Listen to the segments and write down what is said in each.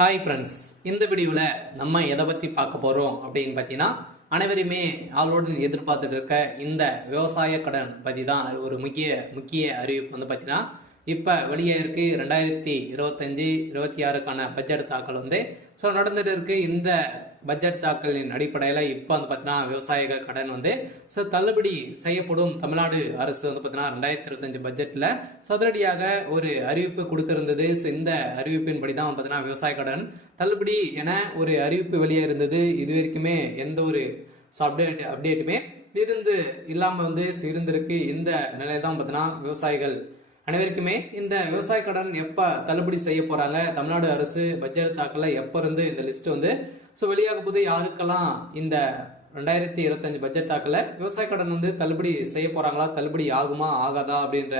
Hi friends, இந்த வீடியோவில் நம்ம எதை பற்றி பார்க்க போகிறோம் அப்படின்னு பார்த்தீங்கன்னா, அனைவருமே ஆளோடு எதிர்பார்த்துட்டு இருக்க இந்த விவசாய கடன் பற்றி தான் ஒரு முக்கிய அறிவிப்பு வந்து பார்த்தீங்கன்னா, இப்போ வெளியே இருக்கு 2025-26க்கான பட்ஜெட் தாக்கல் வந்து நடந்துட்டு இருக்கு. இந்த பட்ஜெட் தாக்கலின் அடிப்படையில் இப்போ வந்து பார்த்தீங்கன்னா விவசாயிகள் கடன் வந்து தள்ளுபடி செய்யப்படும். தமிழ்நாடு அரசு வந்து பார்த்தீங்கன்னா 2025 பட்ஜெட்டில் சதுரடியாக ஒரு அறிவிப்பு கொடுத்திருந்தது. இந்த அறிவிப்பின்படி தான் பார்த்தீங்கன்னா விவசாய கடன் தள்ளுபடி என ஒரு அறிவிப்பு வெளியே இருந்தது. இது வரைக்குமே எந்த ஒரு அப்டேட்டுமே இல்லாமல் வந்து இருந்திருக்கு. இந்த நிலையை தான் பார்த்தீங்கன்னா விவசாயிகள் அனைவருக்குமே இந்த விவசாய கடன் எப்போ தள்ளுபடி செய்ய போகிறாங்க, தமிழ்நாடு அரசு பட்ஜெட் தாக்கல எப்போ இருந்து இந்த லிஸ்ட் வந்து வெளியாக போது, யாருக்கெல்லாம் இந்த 2025 பட்ஜெட் தாக்கல விவசாய கடன் வந்து தள்ளுபடி செய்ய போகிறாங்களா, தள்ளுபடி ஆகுமா ஆகாதா அப்படின்ற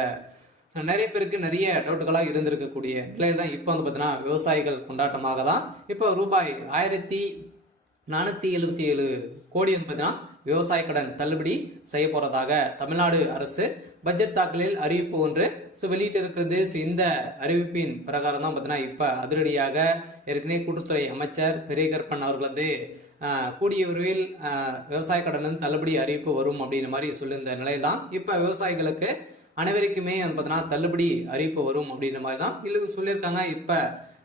நிறைய பேருக்கு நிறைய டவுட்டுகளாக இருந்திருக்கக்கூடிய நிலையில் தான் இப்போ வந்து பார்த்தீங்கன்னா விவசாயிகள் கொண்டாட்டமாக தான் இப்போ ரூபாய் 1477 கோடி வந்து பார்த்தீங்கன்னா விவசாய கடன் தள்ளுபடி செய்ய போறதாக தமிழ்நாடு அரசு பட்ஜெட் தாக்கலில் அறிவிப்பு ஒன்று வெளியிட்டு இருக்கிறது. இந்த அறிவிப்பின் பிரகாரம் தான் பார்த்தீங்கன்னா இப்போ அதிரடியாக ஏற்கனவே கூட்டுத்துறை அமைச்சர் பெரியகற்பன் அவர்கள் வந்து கூடிய விரைவில் விவசாய கடன் தள்ளுபடி அறிவிப்பு வரும் அப்படின்ற மாதிரி சொல்லியிருந்த நிலையில் தான் இப்போ விவசாயிகளுக்கு அனைவருக்குமே வந்து பார்த்தீங்கன்னா தள்ளுபடி அறிவிப்பு வரும் அப்படின்ற மாதிரி தான் இல்லை சொல்லியிருக்காங்க. இப்போ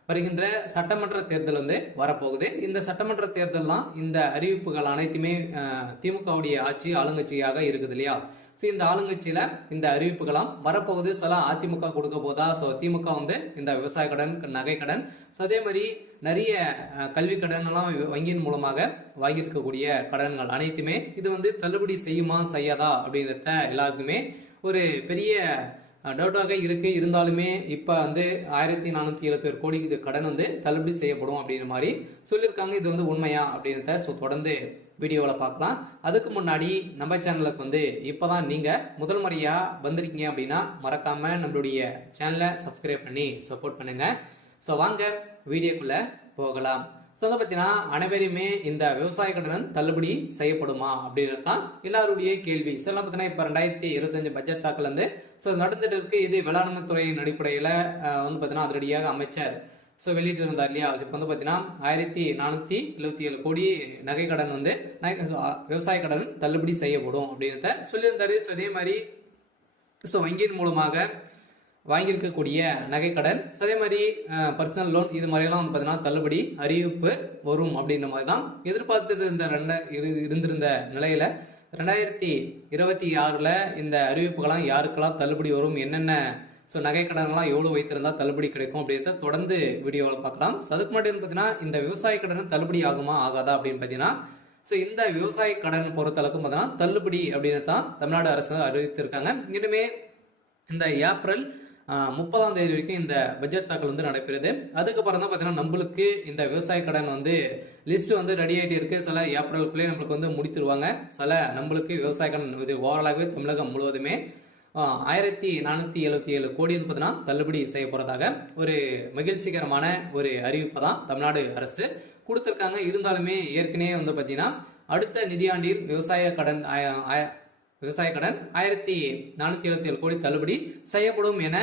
வருகின்ற சட்டமன்ற தேர்தல் வந்து வரப்போகுது. இந்த சட்டமன்ற தேர்தல் தான் இந்த அறிவிப்புகள் அனைத்துமே திமுகவுடைய ஆட்சி ஆளுங்கட்சியாக இருக்குது இல்லையா. இந்த ஆளுங்கட்சியில இந்த அறிவிப்புகளாம் வரப்போகுது. சில அதிமுக கொடுக்க போதா, திமுக வந்து இந்த விவசாய கடன், நகை கடன், அதே மாதிரி நிறைய கல்வி கடன் எல்லாம் வங்கியின் மூலமாக வாங்கியிருக்கக்கூடிய கடன்கள் அனைத்துமே இது வந்து தள்ளுபடி செய்யுமா செய்யாதா அப்படின்றத எல்லாருக்குமே ஒரு பெரிய டவுட்டாக இருக்கு. இருந்தாலுமே இப்போ வந்து 1477 கோடிக்கு இது கடன் வந்து தள்ளுபடி செய்யப்படும் அப்படின்ற மாதிரி சொல்லியிருக்காங்க. இது வந்து உண்மையா அப்படின்றத தொடர்ந்து வீடியோவில் பார்க்கலாம். அதுக்கு முன்னாடி நம்ம சேனலுக்கு வந்து இப்போதான் நீங்கள் முதல் முறையாக வந்திருக்கீங்க அப்படின்னா மறக்காமல் நம்மளுடைய சேனலை சப்ஸ்கிரைப் பண்ணி சப்போர்ட் பண்ணுங்க. வாங்க வீடியோக்குள்ளே போகலாம். அதை பார்த்தீங்கன்னா அனைவருமே இந்த விவசாய கடன் தள்ளுபடி செய்யப்படுமா அப்படின்றது தான் எல்லாருடைய கேள்வி. பார்த்தீங்கன்னா இப்போ 2025 பட்ஜெட் தாக்கல் வந்து நடந்துட்டு இருக்கு. இது வேளாண்மை துறையின் அடிப்படையில் வந்து பார்த்தீங்கன்னா அதிரடியாக அமைச்சர் வெளியிட்டு இருந்தார் இல்லையா. இப்போ வந்து பார்த்தீங்கன்னா 1477 கோடி நகை கடன் வந்து விவசாய கடன் தள்ளுபடி செய்யப்படும் அப்படின்றத சொல்லியிருந்தாரு. அதே மாதிரி வங்கியின் மூலமாக வாங்கியிருக்கக்கூடிய நகைக்கடன், அதே மாதிரி பர்சனல் லோன், இது மாதிரிலாம் வந்து பார்த்தீங்கன்னா தள்ளுபடி அறிவிப்பு வரும் அப்படின்ற மாதிரி தான் எதிர்பார்த்துட்டு இருந்திருந்த நிலையில் 2026 இந்த அறிவிப்புகள்லாம் யாருக்கெல்லாம் தள்ளுபடி வரும், என்னென்ன நகைக்கடன்லாம் எவ்வளோ வைத்திருந்தா தள்ளுபடி கிடைக்கும் அப்படின்றத தொடர்ந்து வீடியோவில் பார்க்கலாம். அதுக்கு முன்னாடி பார்த்தீங்கன்னா இந்த விவசாய கடன் தள்ளுபடி ஆகுமா ஆகாதா அப்படின்னு பார்த்தீங்கன்னா இந்த விவசாய கடன் பொறுத்தளவுக்கும் பார்த்தீங்கன்னா தள்ளுபடி அப்படின்னு தான் தமிழ்நாடு அரசு அறிவித்திருக்காங்க. இனிமே இந்த ஏப்ரல் 30ஆம் தேதி வரைக்கும் இந்த பட்ஜெட் தாக்கல் வந்து நடைபெறுது. அதுக்கப்புறம் தான் பார்த்தீங்கன்னா நம்மளுக்கு இந்த விவசாய கடன் வந்து லிஸ்ட் வந்து ரெடி ஆகிட்டு இருக்கு. சில ஏப்ரலுக்குள்ளே நம்மளுக்கு வந்து முடித்துருவாங்க. சில நம்மளுக்கு விவசாய கடன் இது ஓவராலாகவே தமிழகம் முழுவதுமே 1477 கோடி வந்து பார்த்தீங்கன்னா தள்ளுபடி செய்ய போறதாக ஒரு மகிழ்ச்சிகரமான ஒரு அறிவிப்பை தான் தமிழ்நாடு அரசு கொடுத்துருக்காங்க. இருந்தாலுமே ஏற்கனவே வந்து பார்த்தீங்கன்னா அடுத்த நிதியாண்டில் விவசாய கடன் 1477 கோடி தள்ளுபடி செய்யப்படும் என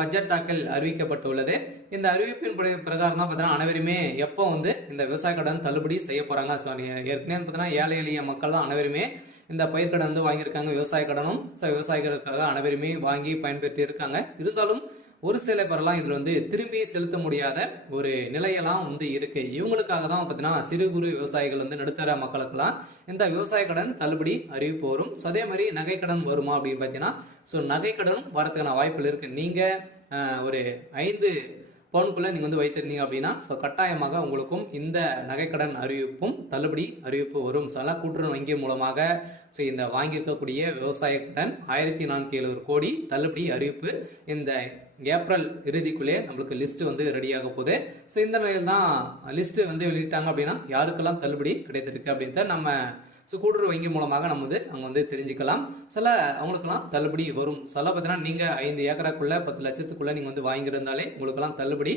பட்ஜெட் தாக்கல் அறிவிக்கப்பட்டுள்ளது. இந்த அறிவிப்பின் பிரகாரம் தான் பார்த்தீங்கன்னா அனைவருமே எப்போ வந்து இந்த விவசாய கடன் தள்ளுபடி செய்ய போறாங்க. ஏற்கனவே பார்த்தீங்கன்னா ஏழை எளிய மக்கள் தான் அனைவருமே இந்த பயிர்க்கடன் வந்து வாங்கியிருக்காங்க. விவசாய கடனும் விவசாயிகளுக்காக அனைவருமே வாங்கி பயன்பெற்று இருக்காங்க. இருந்தாலும் ஒரு சில பேரெல்லாம் இதில் வந்து திரும்பி செலுத்த முடியாத ஒரு நிலையெல்லாம் வந்து இருக்கு. இவங்களுக்காக தான் பார்த்தீங்கன்னா சிறு குறு விவசாயிகள் வந்து நடுத்தர மக்களுக்கெல்லாம் இந்த விவசாய கடன் தள்ளுபடி அறிவிப்பு வரும். அதே மாதிரி நகை கடன் வருமா அப்படின்னு பார்த்தீங்கன்னா நகை கடனும் வரதுக்கான வாய்ப்புகள் இருக்கு. நீங்கள் ஒரு 5 பவுனுக்குள்ள நீங்கள் வந்து வைத்திருந்தீங்க அப்படின்னா கட்டாயமாக உங்களுக்கும் இந்த நகைக்கடன் அறிவிப்பும் தள்ளுபடி அறிவிப்பு வரும். கூட்டுறவு வங்கி மூலமாக இந்த வாங்கியிருக்கக்கூடிய விவசாய கடன் 1477 கோடி தள்ளுபடி அறிவிப்பு இந்த ஏப்ரல் இறுதிக்குள்ளே நம்மளுக்கு லிஸ்ட் வந்து ரெடியாக போகுது. இந்த நிலையில் தான் லிஸ்ட் வந்து வெளியிட்டாங்க அப்படின்னா யாருக்கெல்லாம் தள்ளுபடி கிடைத்திருக்கு அப்படின்றத நம்ம கூட்டுறவு வங்கி மூலமாக நம்ம வந்து அங்கே வந்து தெரிஞ்சுக்கலாம். அவங்களுக்கெல்லாம் தள்ளுபடி வரும். பார்த்தீங்கன்னா நீங்கள் 5 ஏக்கராக்குள்ள 10 லட்சத்துக்குள்ள நீங்கள் வந்து வாங்கியிருந்தாலே உங்களுக்கெல்லாம் தள்ளுபடி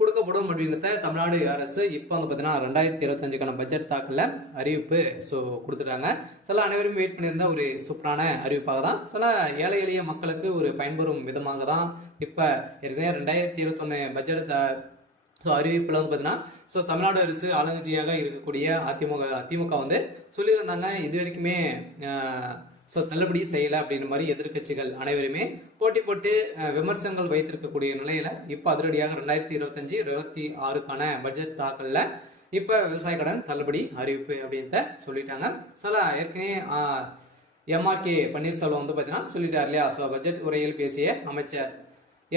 கொடுக்கப்படும் அப்படின்றத தமிழ்நாடு அரசு இப்போ வந்து பார்த்தீங்கன்னா 2025க்கான பட்ஜெட் தாக்கல அறிவிப்பு கொடுத்துட்டாங்க. அனைவரும் வெயிட் பண்ணியிருந்த ஒரு சூப்பரான அறிவிப்பாக தான் ஏழை எளிய மக்களுக்கு ஒரு பயன்பெறும் விதமாக தான் இப்போ ஏற்கனவே 2021 பட்ஜெட் ஸோ அறிவிப்பில் வந்து பார்த்தீங்கன்னா ஸோ தமிழ்நாடு அரசு ஆளுங்கட்சியாக இருக்கக்கூடிய திமுக வந்து சொல்லியிருந்தாங்க இது வரைக்குமே ஸோ தள்ளுபடி செய்யலை அப்படின்ற மாதிரி எதிர்க்கட்சிகள் அனைவருமே போட்டி போட்டு விமர்சனங்கள் வைத்திருக்கக்கூடிய நிலையில இப்போ அதிரடியாக 2025-26க்கான பட்ஜெட் தாக்கலில் இப்போ விவசாய கடன் தள்ளுபடி அறிவிப்பு அப்படின்றத சொல்லிட்டாங்க. சில ஏற்கனவே எம்ஆர்கே பன்னீர்செல்வம் வந்து பார்த்தீங்கன்னா சொல்லிட்டார் இல்லையா. ஸோ பட்ஜெட் உரையில் பேசிய அமைச்சர்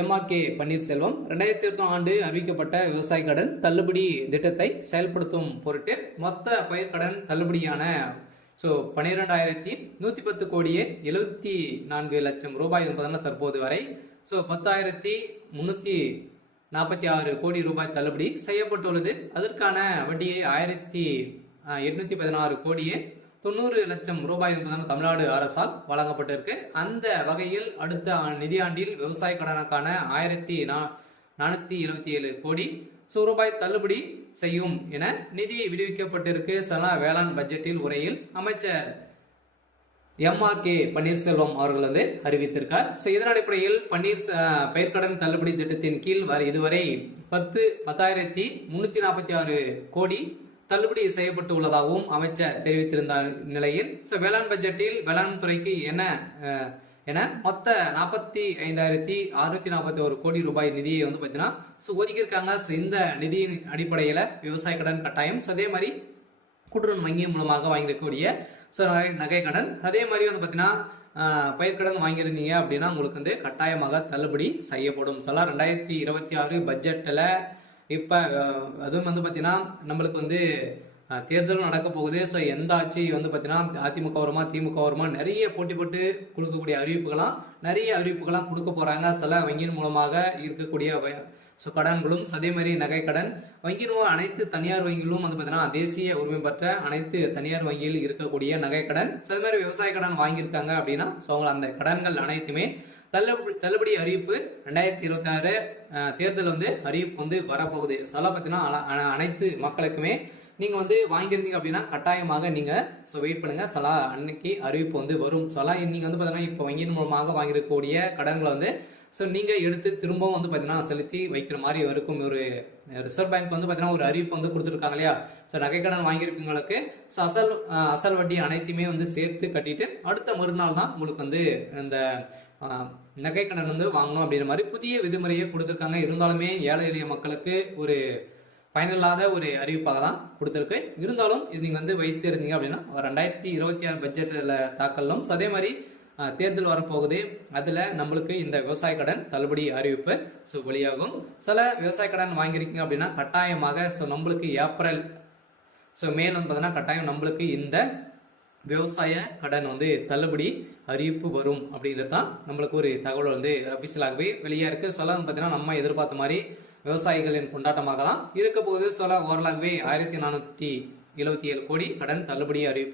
எம்ஆர்கே பன்னீர்செல்வம் 2020 ஆண்டு அறிவிக்கப்பட்ட விவசாய கடன் தள்ளுபடி திட்டத்தை செயல்படுத்தும் பொருட்டு மொத்த பயிர்க்கடன் தள்ளுபடியான ஸோ 12,110 கோடியே 74 லட்சம் ரூபாய் என்பதன தற்போது வரை ஸோ 10,346 கோடி ரூபாய் தள்ளுபடி செய்யப்பட்டுள்ளது. அதற்கான வட்டியை 1,816 கோடியே 90 லட்சம் ரூபாய் என்பதான தமிழ்நாடு அரசால் வழங்கப்பட்டிருக்கு. அந்த வகையில் அடுத்த நிதியாண்டில் விவசாய கடனுக்கான 1,477 கோடி ரூபாய் தள்ளுபடி செய்யும் என நிதி விடுவிக்கப்பட்டிருக்கு. வேளாண் பட்ஜெட்டில் உரையில் அமைச்சர் எம்ஆர்கே பன்னீர்செல்வம் அவர்கள் வந்து அறிவித்திருக்கார். இதன் அடிப்படையில் பயிர்க்கடன் தள்ளுபடி திட்டத்தின் கீழ் இதுவரை 10,346 கோடி தள்ளுபடி செய்யப்பட்டு உள்ளதாகவும் அமைச்சர் தெரிவித்திருந்த நிலையில் வேளாண் பட்ஜெட்டில் வேளாண் துறைக்கு என மொத்த 45,641 கோடி ரூபாய் நிதியை வந்து பார்த்தீங்கன்னா ஒதுக்கியிருக்காங்க. இந்த நிதியின் அடிப்படையில் விவசாய கடன் கட்டாயம் அதே மாதிரி கூட்டுறவு வங்கி மூலமாக வாங்கியிருக்கக்கூடிய நகை கடன் அதே மாதிரி வந்து பார்த்தீங்கன்னா பயிர்க்கடன் வாங்கியிருந்தீங்க அப்படின்னா உங்களுக்கு வந்து கட்டாயமாக தள்ளுபடி செய்யப்படும். 2026 பட்ஜெட்டில் இப்போ அதுவும் வந்து பார்த்தீங்கன்னா நம்மளுக்கு வந்து தேர்தலும் நடக்க போகுது. ஸோ எந்த ஆட்சி வந்து பார்த்தீங்கன்னா அதிமுக வருமா திமுக வருமா நிறைய போட்டி போட்டு கொடுக்கக்கூடிய நிறைய அறிவிப்புகளாம் கொடுக்க போகிறாங்க. வங்கியின் மூலமாக இருக்கக்கூடிய கடன்களும் அதே மாதிரி நகை கடன் வங்கியின் அனைத்து தனியார் வங்கிகளும் வந்து பார்த்தீங்கன்னா தேசிய உரிமை பெற்ற அனைத்து தனியார் வங்கியில் இருக்கக்கூடிய நகை கடன் அதே மாதிரி விவசாய கடன் வாங்கியிருக்காங்க அப்படின்னா ஸோ அவங்க அந்த கடன்கள் அனைத்துமே தள்ளுபடி அறிவிப்பு 2026 தேர்தல் வந்து அறிவிப்பு வந்து வரப்போகுது. பார்த்தீங்கன்னா அனைத்து மக்களுக்குமே நீங்கள் வந்து வாங்கியிருந்தீங்க அப்படின்னா கட்டாயமாக நீங்கள் வெயிட் பண்ணுங்கள். அன்னைக்கு அறிவிப்பு வந்து வரும். நீங்கள் வந்து பார்த்தீங்கன்னா இப்போ வங்கியின் மூலமாக வாங்கியிருக்கக்கூடிய கடன்களை வந்து நீங்கள் எடுத்து திரும்பவும் வந்து பார்த்தீங்கன்னா செலுத்தி வைக்கிற மாதிரி இருக்கும். ஒரு ரிசர்வ் பேங்க் வந்து பார்த்தீங்கன்னா ஒரு அறிவிப்பு வந்து கொடுத்துருக்காங்க இல்லையா. நகை கடன் வாங்கியிருக்கவங்களுக்கு அசல் வட்டி அனைத்துமே வந்து சேர்த்து கட்டிட்டு அடுத்த மறுநாள் தான் உங்களுக்கு வந்து இந்த நகை கடன் வந்து வாங்கணும் அப்படின்ற மாதிரி புதிய விதிமுறையை கொடுத்துருக்காங்க. இருந்தாலுமே ஏழை எளிய மக்களுக்கு ஒரு பயனில்லாத ஒரு அறிவிப்பாக தான் கொடுத்துருக்கு. இருந்தாலும் இது நீங்கள் வந்து வைத்து இருந்தீங்க அப்படின்னா 2026 பட்ஜெட்டில் தாக்கலும் அதே மாதிரி தேர்தல் வரப்போகுது. அதில் நம்மளுக்கு இந்த விவசாய கடன் தள்ளுபடி அறிவிப்பு வெளியாகும். விவசாய கடன் வாங்கியிருக்கீங்க அப்படின்னா கட்டாயமாக நம்மளுக்கு ஏப்ரல் மேல் வந்து பார்த்தீங்கன்னா கட்டாயம் நம்மளுக்கு இந்த விவசாய கடன் வந்து தள்ளுபடி அறிவிப்பு வரும் அப்படின்றது தான் நம்மளுக்கு ஒரு தகவல் வந்து அபிஷியலாகவே வெளியே இருக்கு. பார்த்தீங்கன்னா நம்ம எதிர்பார்த்த மாதிரி விவசாயிகளின் கொண்டாட்டமாக தான் இருக்க போகுது. ஓரளவுவே 1,477 கோடி கடன் தள்ளுபடி அறிவிப்பு